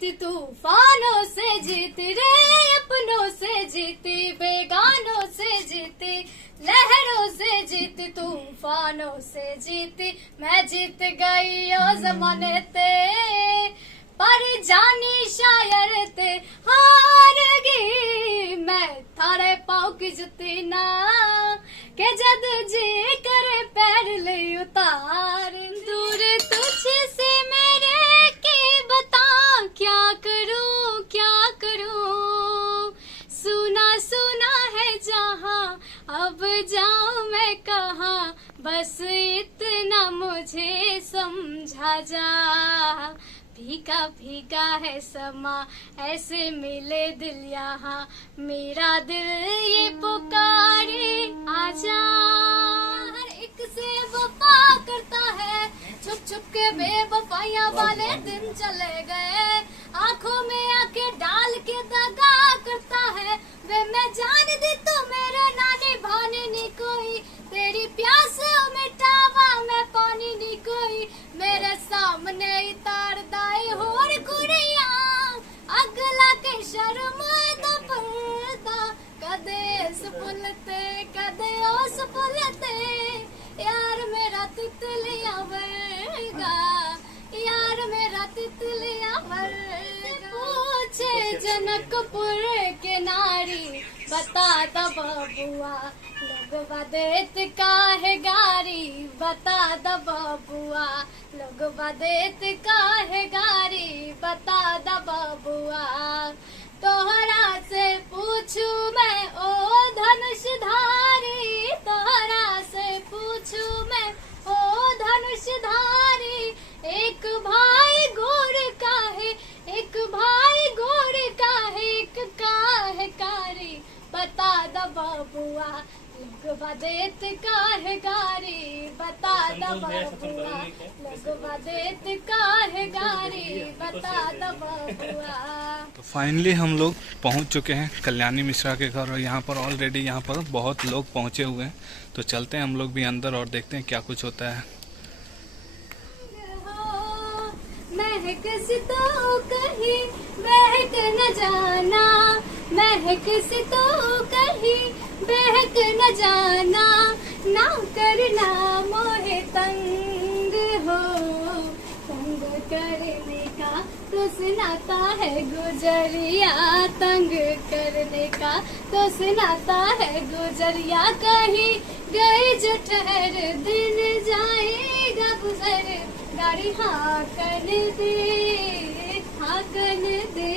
तूफानों से जीती रे, अपनों से जीती, बेगानों से जीती, लहरों से जीती, तूफानों से जीती। मैं जीत गई ओ जमाने ते, पर जानी शायर ते हार गई। मैं थारे पाँव की जुती ना, के जद जी करे पैर ले उतार। दूर तुझसे मेरे के बता, क्या करूं क्या करूं। सुना सुना है जहां, अब जाऊं मैं कहां। बस इतना मुझे समझा जा, भीगा भीगा है समा, ऐसे मिले दिल यहाँ। मेरा दिल ये पुकारे आजा। हर एक से वफा करता है, छुप छुप के बेवफाइयां वाले दिन चले गए। आंखों में आके डाल के दगा करता है, वे मैं जान दी तो मेरे नानी भानी नी कोई। तेरी प्यास मिटावा मैं पानी नी कोई, मेरे सामने ही तार दाए होर कुड़िया। अगला के शर्म दा पर्दा, कदे सफलते कदे असफलते। यार मेरा तितलिया वर्गा, यार मेरा तितलिया वर्गा। पूछे जनकपुर के नारी, बता दा बबुआ, लोगवा देत काहे गारी। बता दा बबुआ, लोगवा देत काहे गारी। बता दा बबुआ, तोहरा से पूछू मैं ओ धनुषधारी। तोहरा से पूछू मैं ओ धनुषधारी। एक भाई गोर का है, एक भाई गोर का है, एक काहे कारी। बता दा बबुआ, लोगवा देत काहे गारी। बता दा बबुआ, लोगवा देत काहे गारी। बता दा बबुआ। तो फाइनली हम लोग पहुंच चुके हैं कल्याणी मिश्रा के घर, और यहाँ पर ऑलरेडी यहाँ पर बहुत लोग पहुंचे हुए हैं। तो चलते हैं हम लोग भी अंदर और देखते हैं क्या कुछ होता है। महक से तो कहीं महक न जाना, महक से तो कहीं महक न जाना। ना करना मोहे तंग हो, तंग करने का तो सुनाता है गुजरिया। तंग करने का तो सुनाता है गुजरिया। कहीं गई जो ठहर दिन जाएगा गुजर। गाड़ी हाकन दे, हाकन दे।